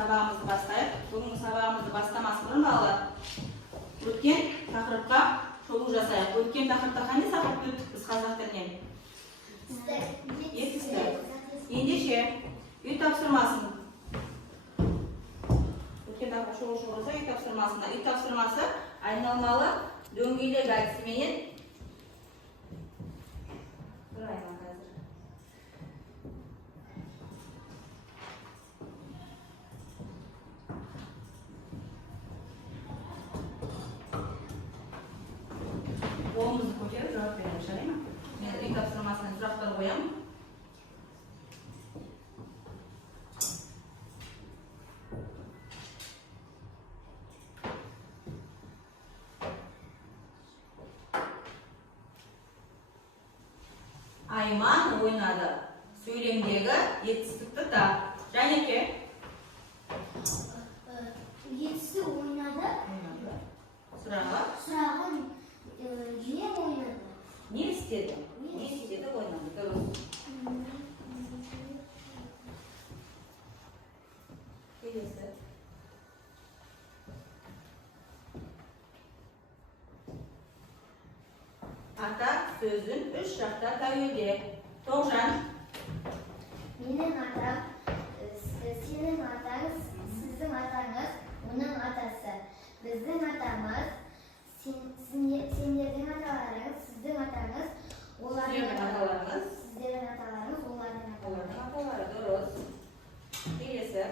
Sabahımızı başlayıp, bugün sabahımızı başlamaz bұрын балалар. Өткен тақырыпқа шолу жасайық. Өткен тақырыпта қандай тақырып өттік біз қазақ тілінен? Естісті. Ендеше, үй тапсырмасын. Өткен тақырып шолу жасайық, үй тапсырмасында. Үй тапсырмасы айналмалы дөңгелек әдісіменен құраймын қазір. Қолымызды көтеріп жауап беремін, жарай ма? Мен үй тапсырмасынан сұрақтар қоямын. Айман ойнады. Сөйлемдегі етістікті тап. Жәнеке? Етісі ойнады. Сұрағы? Сұрағы не ойнады? Не істеді? Не істеді ойнады? Дұрыс. Келесі. Ата сөзін үш жақта тәуелде. Тоғжан. Менің атам, сенің атаңыз, сіздің атаңыз, оның атасы. Біздің атамыз, сендердің аталарыңыз, сіздің атаңыз, Сіздердің аталарыңыз. Сіздердің аталарыңыз, олардың Олардың аталары. Дұрыс. Келесі.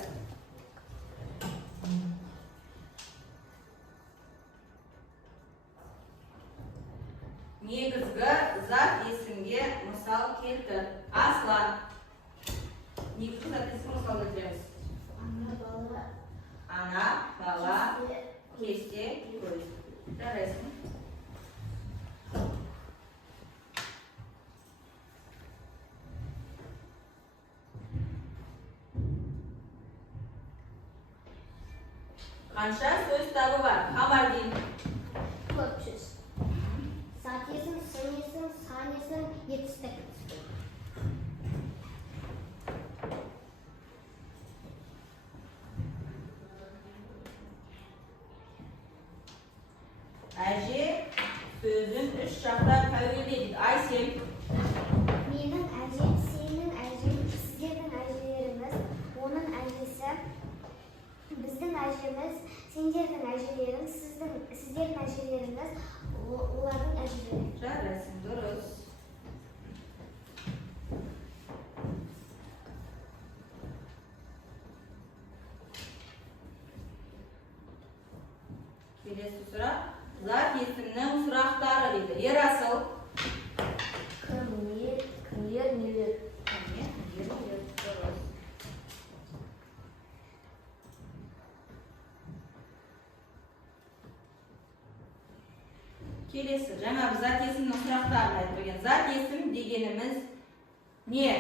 Негізгі зат есімге мысал келтір. Аслан. Негізгі зат есімге мысал келтіреміз. Ана, бала, кесте, көз. Жарайсың. Қанша сөз табы бар? Қамардин. 400. Зат есім, сын есім, сан есім, етістік. Әже сөзін үш жақта тәуелде дейді. Айсел. Менің әжем, сенің әжем, сіздердің әжелеріңіз, оның әжесі, біздің әжеміз, сендердің әжелерің, сіздердің әжелеріңіз, олардың әжелері. Жарайсың, дұрыс. Келесі сұрақ. Зат есімнің сұрақтары дейді. Ерасыл. Кім, не, кімдер, нелер. Дұрыс. Келесі, жаңа біз зат есімнің сұрақтарын айтып берген. Зат есім дегеніміз не?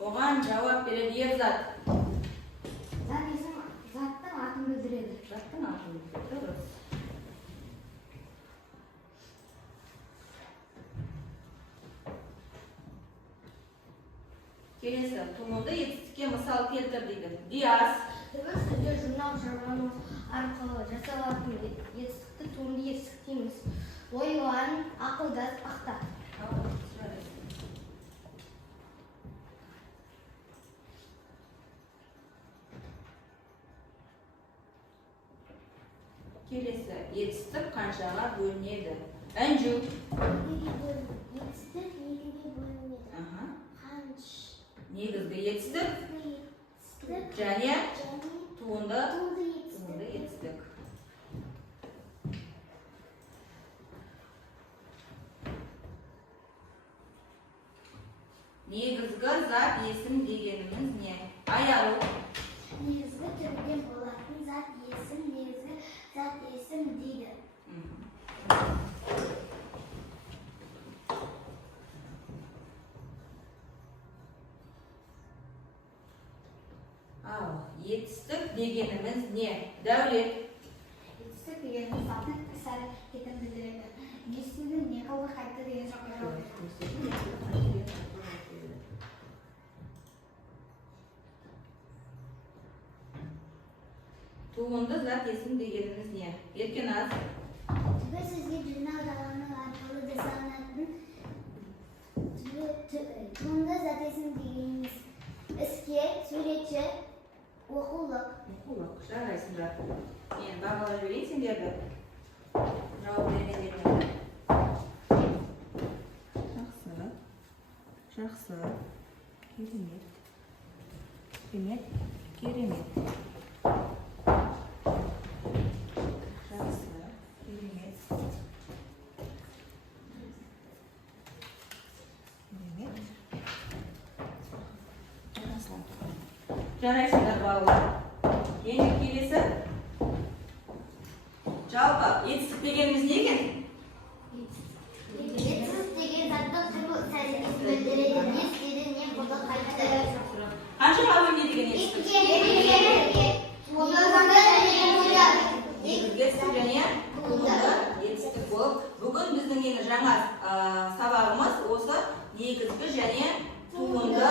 Оған жауап береді ер зат. Зат есім заттың атын білдіреді. Заттың атын білдіреді. Дұрыс. Келесі, туынды етістікке мысал келтір дейді. Диас. Дыбыс сөздер журнал журналу арқылы жасалатын етістікті туынды етістік дейміз. Ойлан, ақылдас, ақта. Келесі, Етістік қаншаға бөлінеді? Әнжу. Етістік екіге бөлінеді. Қанш. Негізгі етістік және туынды етістік. Негізгі зат есім дегеніміз не? Аяу. Негізгі түрден болатын зат есім, негізгі зат есім дейді. Ал, етістік дегеніміз не? Дәулет. Етістік дегеніміз заттың іс әрекетін білдіреді. Естудің не қылды қайтты деген сұраққа жауап береді. Туынды зат есім дегеніміз не? Еркеназ. Түбі сөзге жинақ жалғану арқылы жасалынатын туынды зат есім дегеніміз іске, суретші, оқулық. Оқулық, жарайсыңдар. Мен бағалап берейін сендерді. Жауап бергендеріне. Жақсы. Керемет. Керемет. Керемет. Жақсы. Керемет. Керемет. Жарайсыңдар балалар. Енді келесі. Жалпы, етістік дегеніміз не екен? Етістік деген заттың түрі сәлемес білдіреді. Не істеді, не қылды қайтты. Қаншаға бөлінеді деген етістік? Негізгі және туынды етістік болып. Бүгін біздің енді жаңа сабағымыз осы негізгі және туынды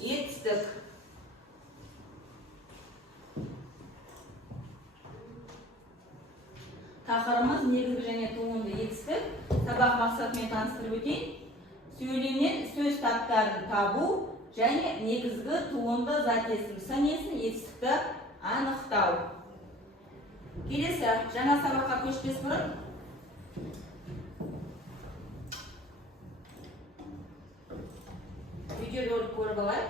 етістік. Тақырыбымыз негізгі және туынды етістік. Сабақ мақсатымен таныстырып өтейін. Сөйлемнен сөз таптарын табу және негізгі туынды зат есім сын есім етістікті анықтау. Келесі, жаңа сабаққа көшпес бұрын видеоролик көріп алайық.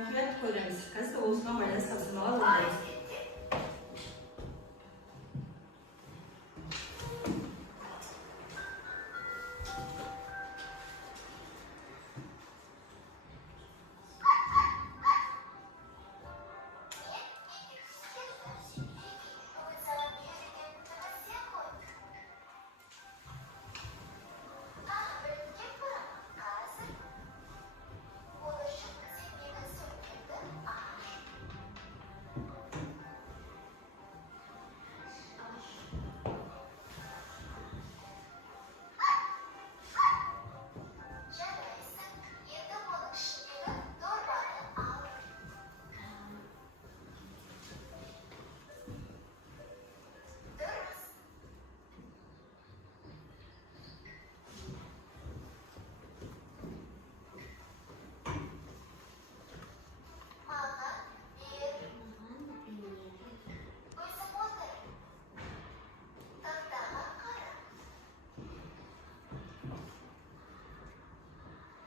Мұхият көреміз. Қазір осыған байланысты тапсырмалар орындаймыз.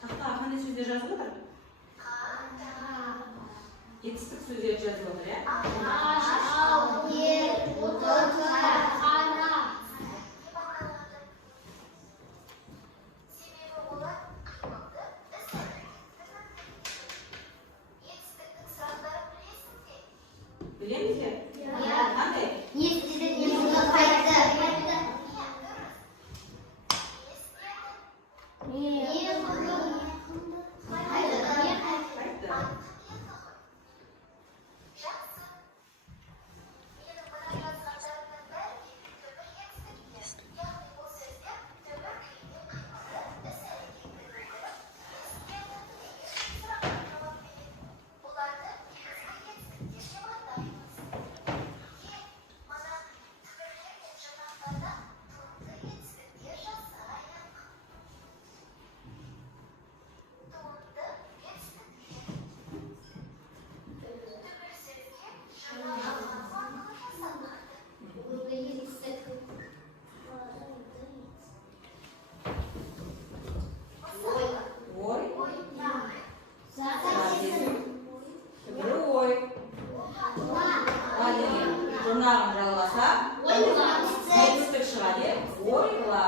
Қандай сөздер жазып отыр? Етістік сөздер жазып отыр, иә? Аш, ер, отыр, қана. Себебі олар қимылды етістіктің сұрақтарын білесіңдер? Білеміз бе? Иә. Қандай? Не істеді, не болды, қайтты. Не болды? Қайтты. ойла.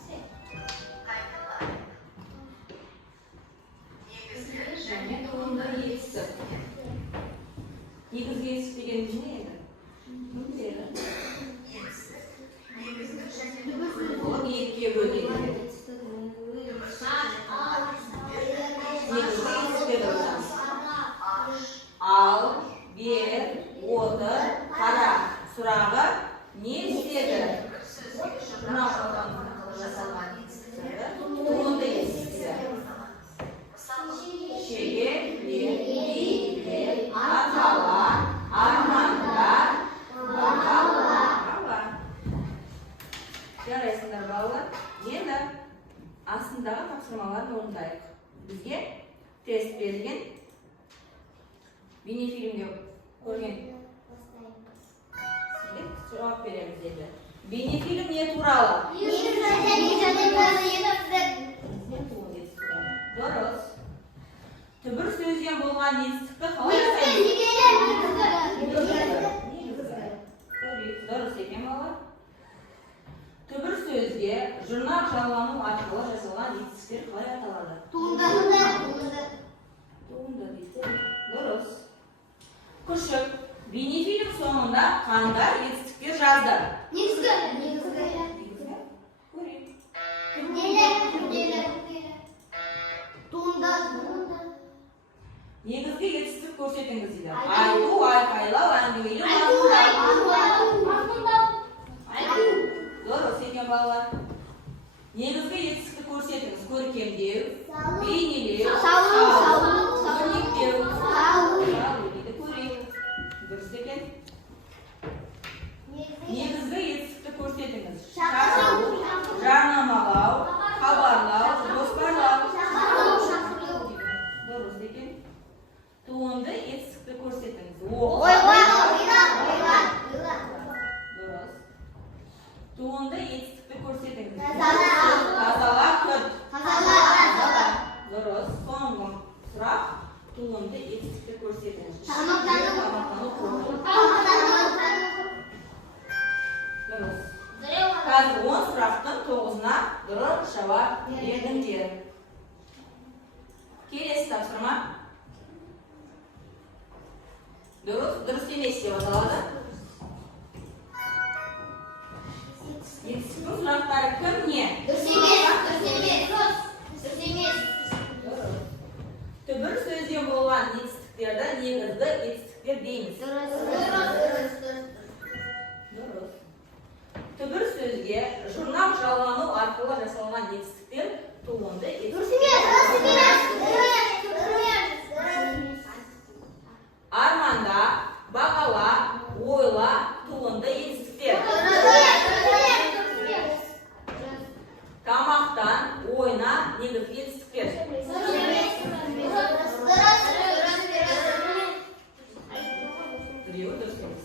Туынды етістік пайда болады. Негізгі етістік дегеніміз не еді? Ол екіге бөлінеді. Негізгі етістіктер болсаңыз. Ал, бер, отыр, қара. Сұрағы не істеді? Мынау жасалған етістіктері туынды етістіктер. Шеге, биле, атала, армандар, бақала. Жарайсыңдар балалар. Енді астындағы тапсырмаларын орындайық. Бізге тест берілген. Бейнефильмге көрген. Жауап береміз деді. Бейнефильм не туралы? Дұрыс. Түбір сөзден болған етістікті қалай жасаймыз? Дұрыс екен балалар. Түбір сөзге жұрнақ жалғану арқылы жасалған етістіктер қалай аталады? Туынды дейді. Дұрыс. Күшік. Бейнефильм соңында қандай етістіктер жазды? Негізгі. Көрейік. Негізгі етістік көрсетіңіз дейді. Айту, айқайлау, әңгімелеу, мазмұндау. Дұрыс екен балалар. Негізгі етістікті көрсетіңіз. Көркемдеу, бейнелеу, өрнектеу. Дейді көрейік. Дұрыс екен. Негізгі етістікті көрсетіңіз. Шақыру, жарнамалау, хабарлау, жоспарлау. Дұрыс екен. Туынды етістікті көрсетіңіз. Дұрыс. Туынды етістікті көрсетіңіз. Тазала, күт. Дұрыс. Соңғы сұрақ. Туынды етістікті көрсетіңіз. Дұрыс. Қазір 10 сұрақтың 9-на дұрыс жауап бердіңдер. Келесі тапсырма. Дұрыс емес деп аталады. Етістіктің сұрақтары кім не? Дұрыс емес. Түбір сөзден болған етістіктерді негізгі етістіктер дейміз. Дұрыс. Түбір сөзге жұрнақ жалғану арқылы жасалған етістіктер туынды етістіктер. Арманда, бағала, ойла, туынды етістіктер. Тамақтан, ойна, негізгі етістіктер. Біреуі дұрыс емес.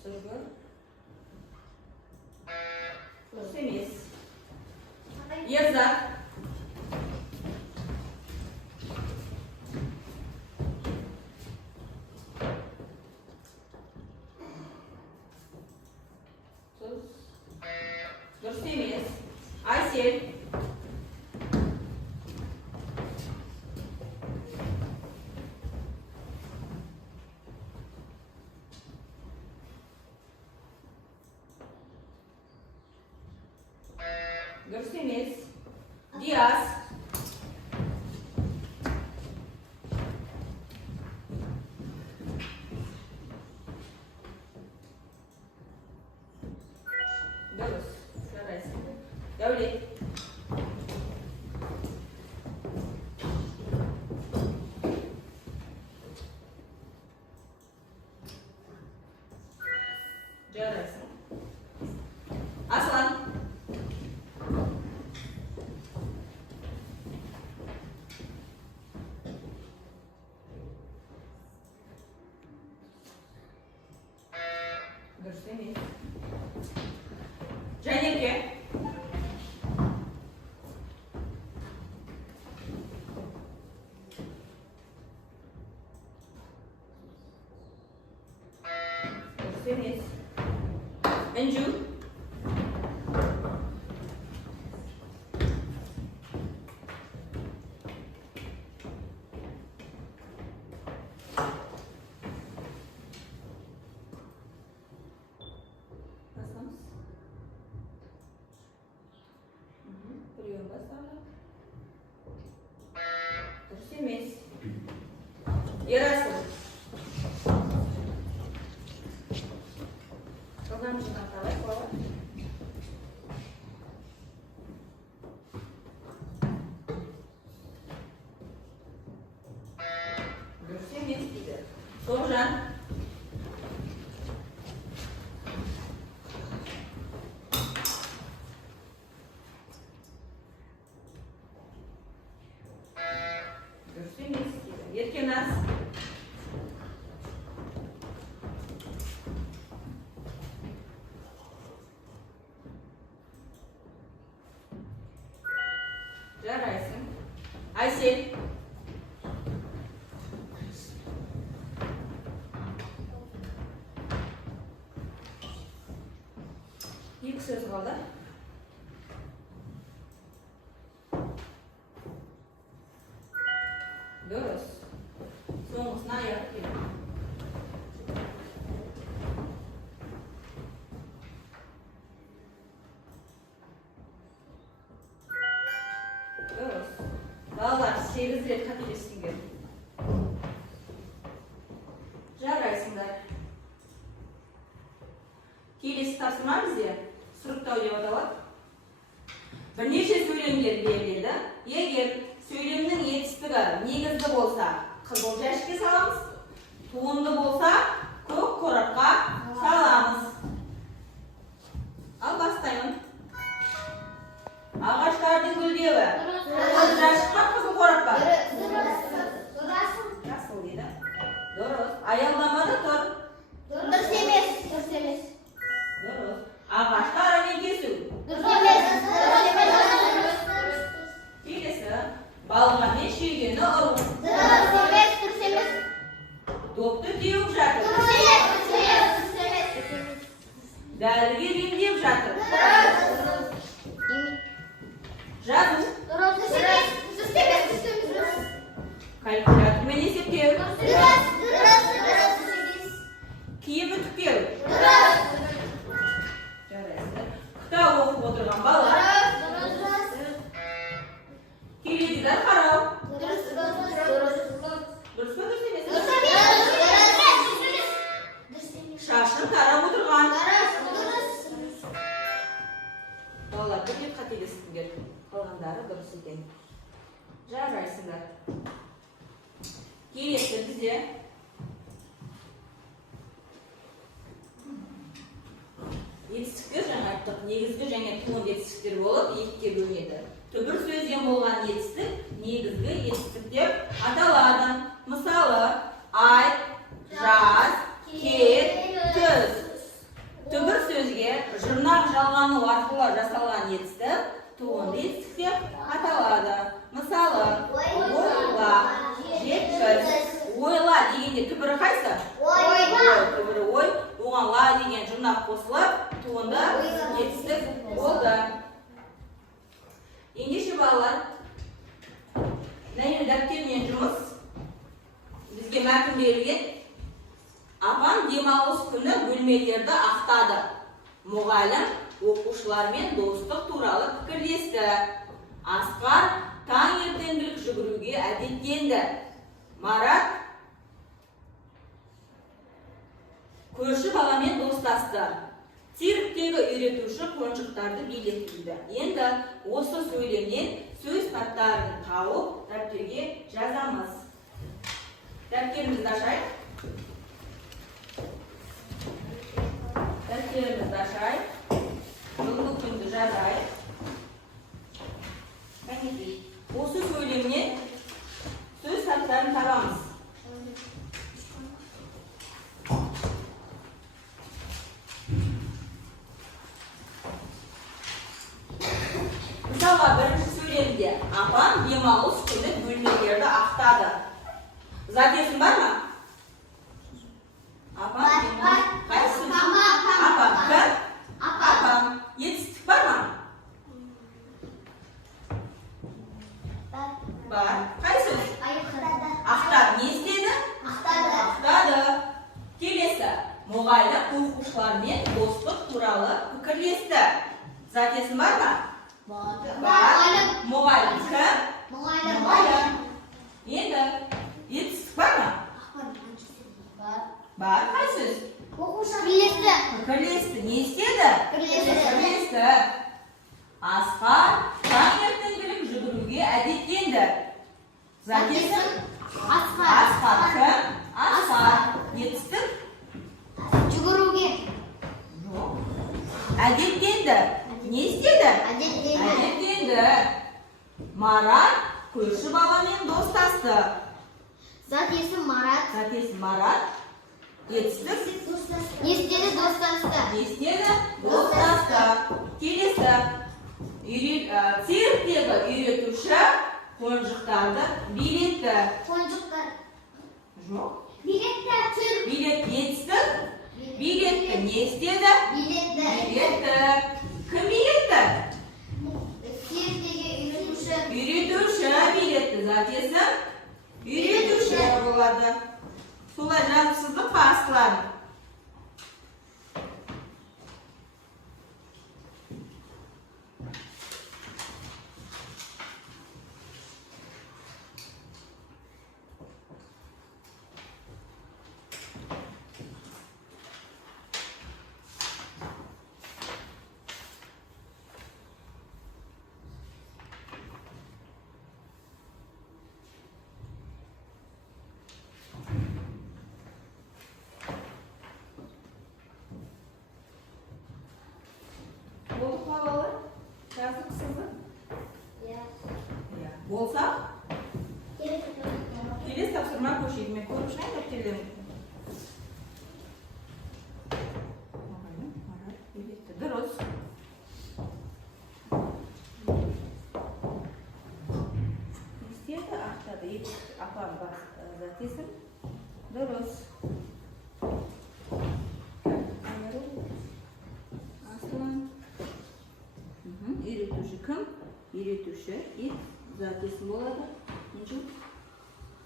Сүргір. Дұрыс емес. Ерзат. Дұрыс емес. Айсел. Дұрыс емес. Диас. Дұрыс. Жарайсың. Дәулет. Жарайсың. Аслан. Дұрыс емес. Жәнеке. Дұрыс емес. Інжу. Басамыз. Біреуін басамыз. Дұрыс емес. Ерасыл. Жылдам жинақталайық, бала. Дұрыс емес дейді. Тоғжан. Дұрыс емес дейді. Еркеназ. Жарайсың. Айсел. Екі сөз қалды. Дұрыс. Соңғысына аяқ келді. Дұрыс. Балалар 8 рет қателестіңдер. Жарайсыңдар. Келесі тапсырма бізде сұрыптау деп аталады. Бірнеше сөйлемдер беріледі. Егер сөйлемнің етістігі негізді болса, қызыл жәшікке саламыз. Туынды болса, көк қорапқа саламыз. Ал бастаймын. Ағаштардың гүлдеуі. Қызыл жәшікқа, қызыл қорапқа. Жасыл дейді. Дұрыс. Аялдамада тұр. Дұрыс емес. Дұрыс. Ағашты арамен кесу. Келесі. Балғамен шегені ұру. Допты теуіп жатыр. Дәрігер емдеп жатыр. Жазу. Калькулятормен есептеу. Киім үтіктеу. Жарайсыздар. Кітап оқып отырған бала. Теледидар қарау. Дұрыс па, дұрыс емес? Шашын тарап отырған. Балалар бір рет қателестіңдер. Қалғандары дұрыс екен. Жарайсыңдар. Келесі бізде етістіктер жаңа айттық. Негізгі және туынды етістіктер болып екіге бөлінеді. Түбір сөзден болған етістік негізгі етістіктер аталады. Мысалы, айт, жаз, кет, түс. неге түбірі қайсы? Ой. Түбірі ой. Оған ла деген жұрнақ қосылып, туынды жетістік болды. Ендеше балалар, мына дәптермен жұмыс. Бізге мәтін берілген. Апам демалыс күні бөлмелерді ақтады. Мұғалім оқушылармен достық туралы пікірлесті. Асқар таңертеңгілік жүгіруге әдеттенді. Марат көрші баламен достасты. Цирктегі үйретуші қонжықтарды билетті. Енді осы сөйлемнен сөз таптарын тауып дәптерге жазамыз. Дәптерімізді ашайық. Дәптерімізді ашайық. Бүгінгі күнді жазайық. Осы сөйлемнен сөз таптарын табамыз. Мысалға бірінші сөйлемде апам демалыс күні бөлмелерді ақтады. Затесін бар ма? Апам демалыс. Қайсы? Апам. Кім? Апам. Етістік бар ма? Бар. Қайсы? Ақтады. Не істеді? Ақтады. Келесі. Мұғалім оқушылармен достық туралы пікірлесті. Затесін бар ма? Бар. Мұғалім. Кім? Мұғалім. Енді етістік бар ма? Бар. Қайсы? Пікірлесті. Не істеді? Пікірлесті. Асқар таңертеңгілік жүгіруге әдеттенді. Затесін? Асқар. Кім? Асқар. Етістік? Жүгіруге. Жоқ. Әдеттенді. Не істеді? Әдеттенді. Марат көрші баламен достасты. Затесін Марат. Етістік? Не істеді? Достасты. Достасты. Келесі. Цирктегі үйретуші қонжықтарды билетті. Қонжықтар. Жоқ. Билетті. Етістік? Билетті. Не істеді? Билетті. Кім билетті? Цирктегі үйретуші. Үйретуші билетті. Затесі? Үйретуші болады. Солай жазыпсызды парсылар. Болдық па балалар? Жазыпсызды? Болса? Келесі тапсырма көшейік. Мен көріп шығайын дәптерден. Дұрыс. Не істеді? Ақтады. Апам затесін. Дұрыс. Үйретуші кім? Үйретуші затесін болады.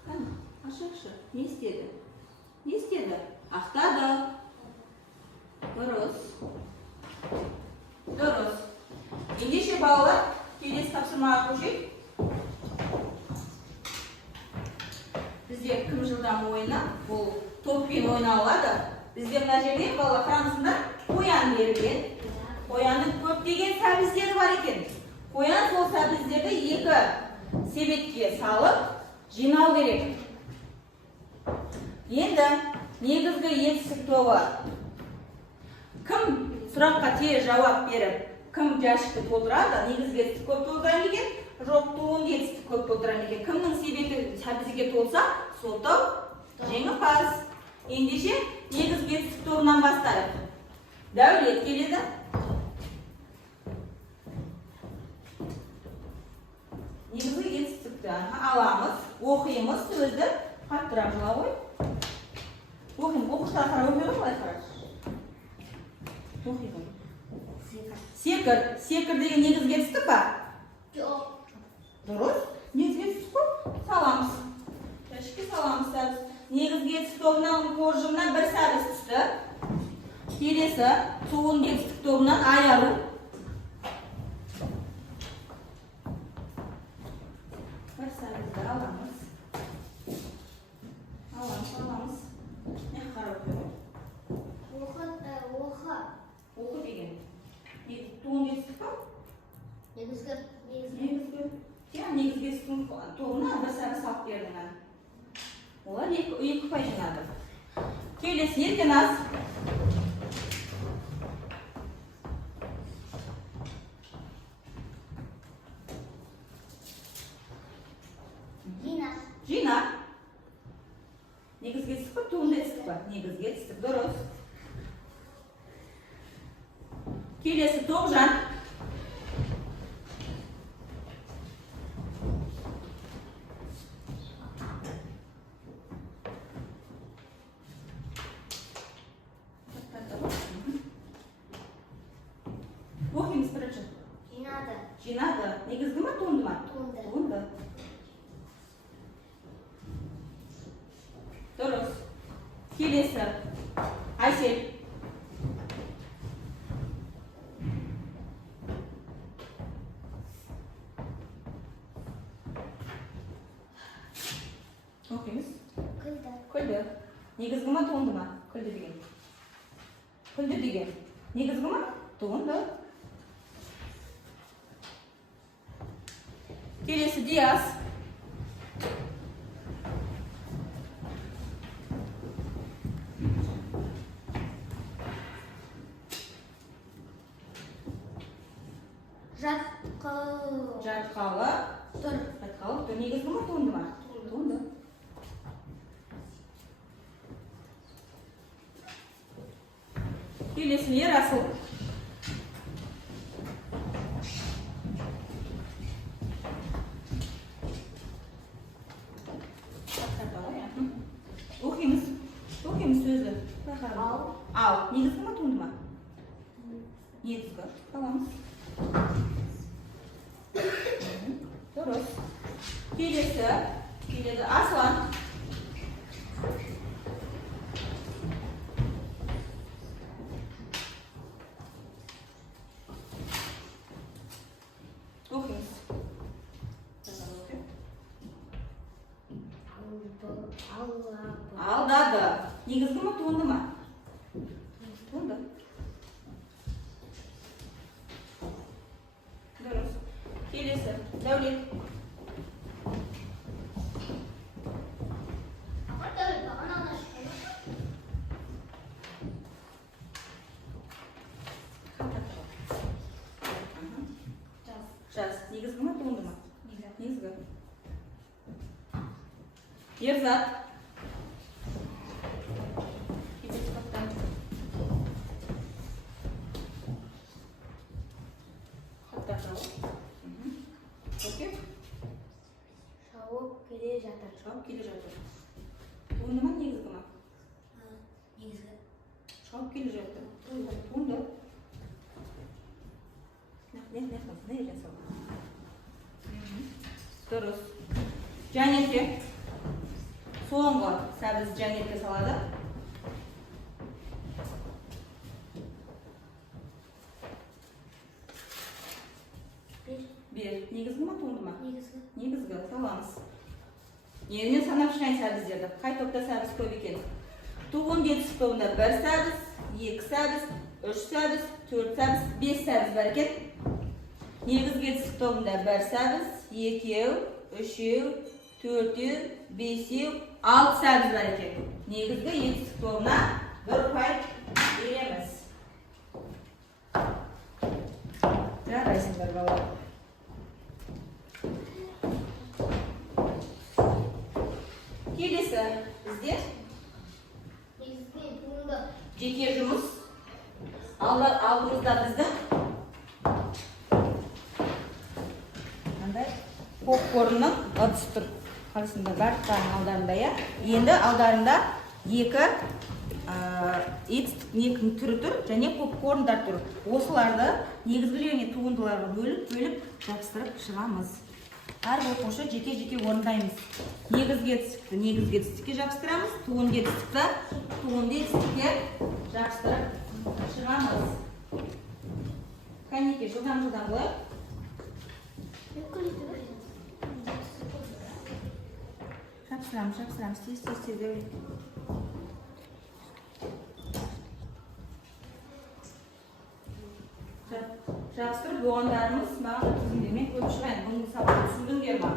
Қане, ашықшы. Не істеді? Ақтады. Дұрыс. Ендеше балалар, келесі тапсырмаға көшейік. Бізде кім жылдам ойына, бұл топпен ойналады. Бізде мына жерде балалар қараңыздар, қоян берілген. Қоянның көптеген сәбіздері бар екен. Қоян сол сәбіздерді екі себетке салып жинау керек. Енді негізгі етістік тобы. Кім сұраққа тез жауап беріп, кім жәшікті толтырады? Негізгі етістік көп толтырады екен, жоқ туынды етістік көп толтырады екен. Кімнің себеті сәбізге толса, сол топ жеңімпаз. Ендеше негізгі етістік тобынан бастайық. Дәулет келеді. Негізгі етістікті аламыз, оқимыз, сөзді қаттырақ жыла ғой. оқимын, оқушылар қарап оқиды ғой, былай қарап. Оқиды. Секір деген негізгі етістік па? Жоқ. Дұрыс. Негізгі етістік қой? Саламыз. Жәшікке саламыз сәбіз. Негізгі етістік тобынан қоржынына бір сәбіз түсті. Келесі туынды етістік тобынан айару. Бір сәбізді аламыз. Аламыз. Не қарап оқиды? Оқы деген. Туынды етістік па? Негізгі. Негізгі етістік тобына бір сәбіз салып бердім. Олар екі ұпай жинады. Келесі ерген аз. Жина. Негізгі етістік па, туынды етістік па? Негізгі етістік, дұрыс. Келесі тоғжан. Оқимыз бірінші. Жинады. Негізгі ма, туынды ма? Туынды. Дұрыс. Келесі. Айсел. Оқимыз. Күлді. Негізгі ма, туынды ма? Күлді деген. Негізгі ма? Туынды. Келесі Диас. Жатқалы. Тұр. Негізгі ма, туынды ма? Туынды. Келесі Ерасыл. Оқимыз сөзі. Ал. Негізгі ма, туынды ма? Негізгі. Аламыз. Дұрыс. Келеді Аслан. Оқимыз. Алдады. Негізгі ма, туынды ма? Туынды. Дұрыс. Келесі Дәулет. Жас. Негізгі ма, туынды ма? Негізгі. Ерзат. Шауып келе жатыр. Туынды ма, негізгі ма? Шауып келе жатыр. Туынды. Дұрыс. Жәнетке. Соңғы сәбіз жәнетке салады. Бір. Негізгі ма, туынды ма? Негізгі. Саламыз. Енді санап шығайын сәбіздерді. Қай топта сәбіз көп екен? Туынды етістік тобында бір сәбіз, екі сәбіз, үш сәбіз, төрт сәбіз, бес сәбіз бар екен. Негізгі етістік тобында бір сәбіз, екеу, үшеу, төртеу, бесеу, алты сәбіз бар екен. Негізгі етістік тобына бір ұпай береміз. Жарайсыңдар балалар. Келесі бізде жеке жұмыс. Алдымызда біздің попкорнның ыдысы тұр. Қарасында барлықтарының алдарында, я. Енді алдарында екі етістіктің түрі тұр және попкорндар тұр. Осыларды негізгі және туындыларға бөліп жапсырып шығамыз. Әр оқушы жеке орындаймыз. Негізгі етістікке жапсырамыз, туынды етістікке жапсырып шығамыз. Кәнеке, жылдан былай. Жапсырамыз, тез. Жапсырып болғандарымыз маған тізімдермен көріп шығайын. Бұның сабақты түсіндіңдер ме?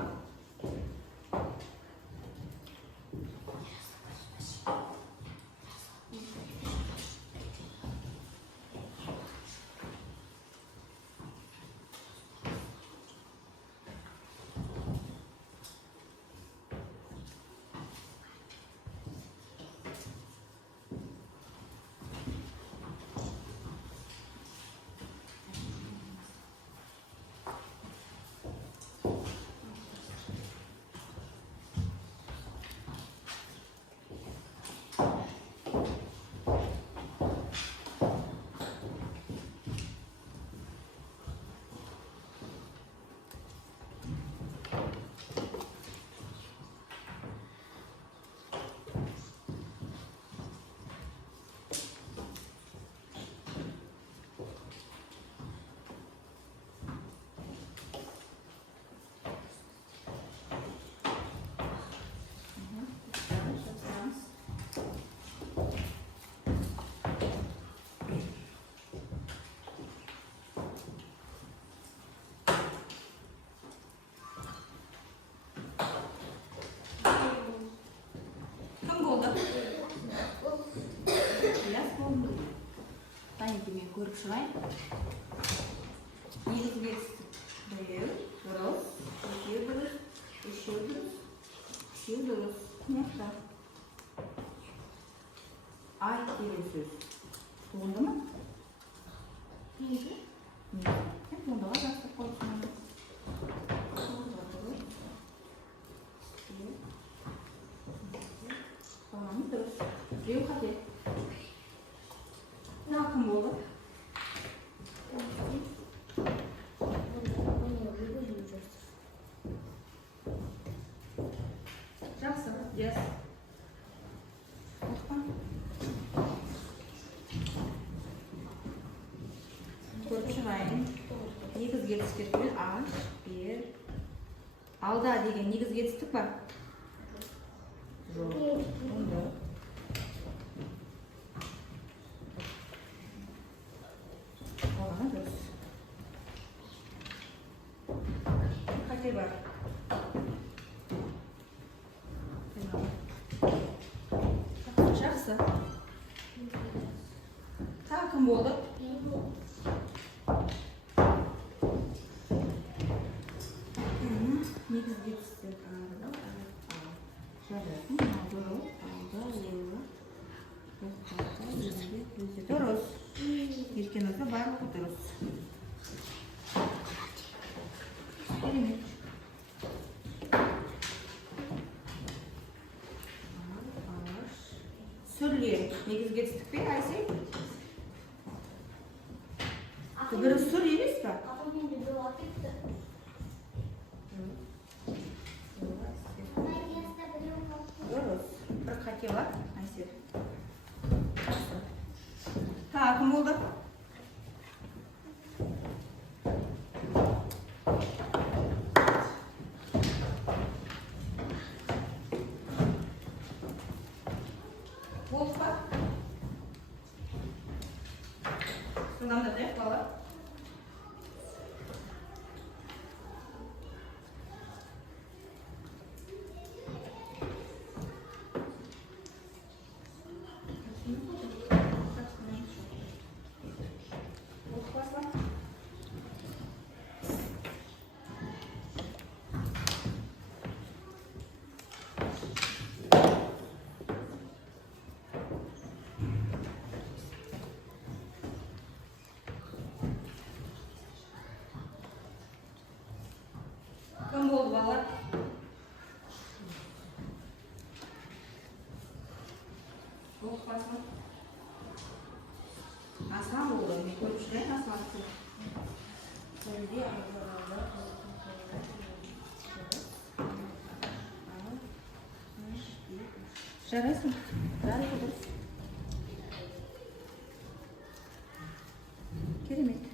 Көріп шығайын. Негізгі біреу, дұрыс, үшеу дұрыс. Нешті? Ай деген сөз. Туынды ма? Неге? Туындыға жастық қойсын. Дұрыс. Біреу қате. Кім болды? Жақсы, yes. Көріп шығайын. Негізгі етістік түгел аш, бер. Алда деген негізгі етістік бар? Жоқ. Онда. Қате бар. Жақсы. Тағы кім болды? Негізгі етістік дұрыс. Еркенізді барлығы дұрыс. Керемет. Сүрле. Негізгі етістік пе, Айсей? Бірі сүр емес па? Дұрыс. Бір қате бар, Айсей. Кім болды? Болды па? Содан да тек бала. Оқпасың. Асан болды. Мен көріп жүрейін асмақты. Сөлде айғыралда. Жарайсың. Жарай дұрыс. Керемет.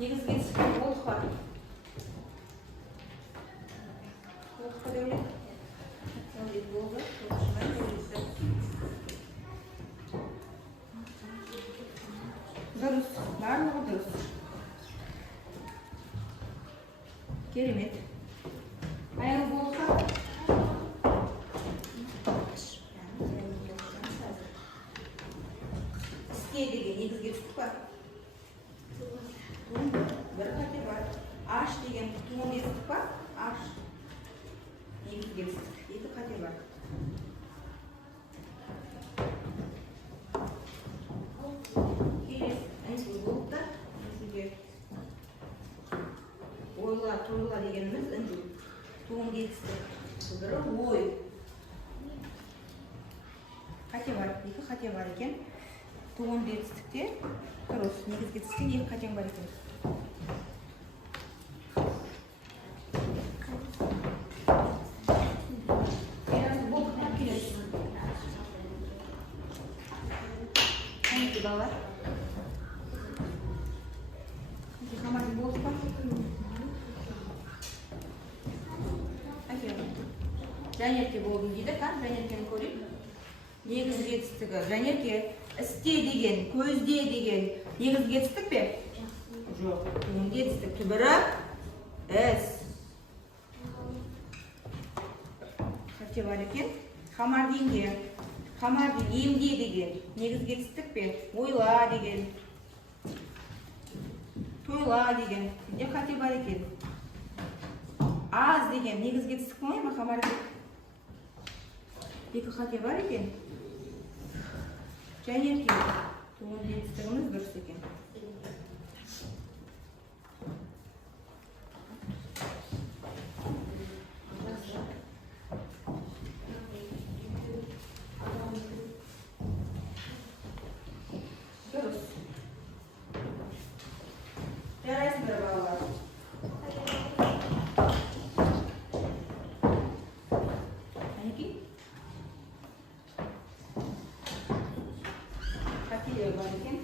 Негізгі етістік олық бар. Олыққа дәулет. Дәулет болды. Олықшынан дәулеті. Дұрыс. Барлығы дұрыс. Керемет. Аяғы болса. Істе деген негізгі етістік бар. Туынды. Бір қате бар. Аш деген туынды етістік бар. Аш. Негізгі етістік. Екі қате бар. Келес. Әнсіз болып та. Әнсізге. Ойла, тойла дегеніміз үндеу. Туынды етістік. Бірі ой. Қате бар. Екі қате бар екен. Туынды етістікте дұрыс. Негізгі етістікте екі қатең бар екен. Қанеке балалар? Қамады болды ба? Жанерке болдым дейді. Жанеркені көрейік. Негізгі етістігі. Жанерке істе деген, көзде деген негізгі етістік пе? Жоқ. Туынды етістік. Түбірі іс. Қате бар екен. Қамардинге. Қамарды емде деген негізгі етістік пе? Ойла деген. Тойла деген. Де қате бар екен. Аз деген негізгі етістік болмай ма қамарды? Екі қате бар екен. Жанерке. Туынды етістігіміз дұрыс екен. Дұрыс. Жарайсыңдар балалар. Әнеки? Қателер бар екен.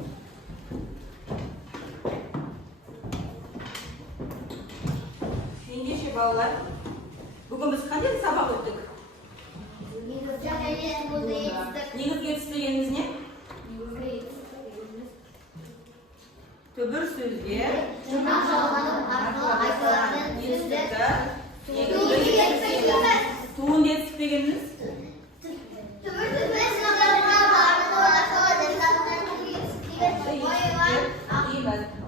Ендеше балалар, бүгін біз қандай сабақ өттік? Негізгі етістігіміз не? Түбір сөзге Жұрнақ жалғаным арқылы айтылатын етістікті. Туынды етістік. Туынды етістік дегеніміз?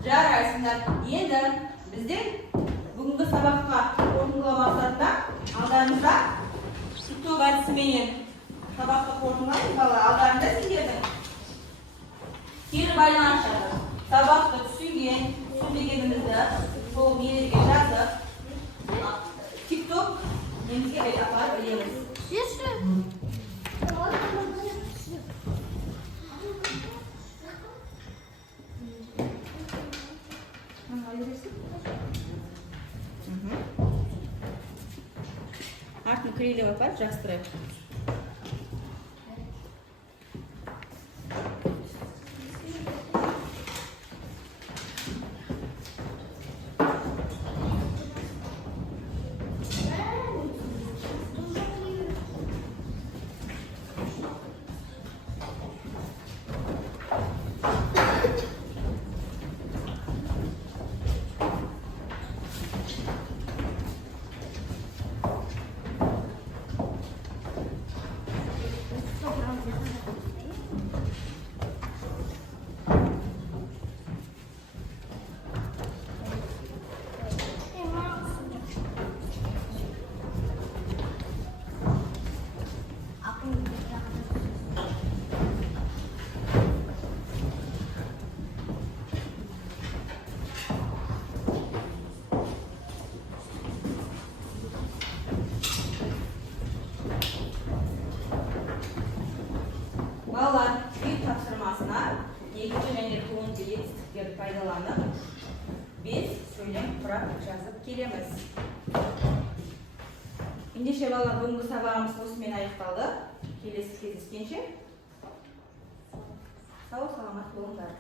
Жарайсыңдар. Енді біздер бүгінгі сабаққа қорытындылау мақсатында алдарыңызда итог әдісіменен сабақты қорытындылаймыз. Бала, алдарыңда сендердің кері байланыс жазып, сабақты түсінген, түсінбегенімізді сол нелерге жазып, тикток немізге апарып білеміз. Артын крилеп апарып жастырайық. балалар үй тапсырмасына негізгі және туынды етістіктерді пайдаланып 5 сөйлем құрап жазып келеміз. Ендеше балалар, бүгінгі сабағымыз осымен аяқталды. Келесі кездескенше сау саламат болыңдар.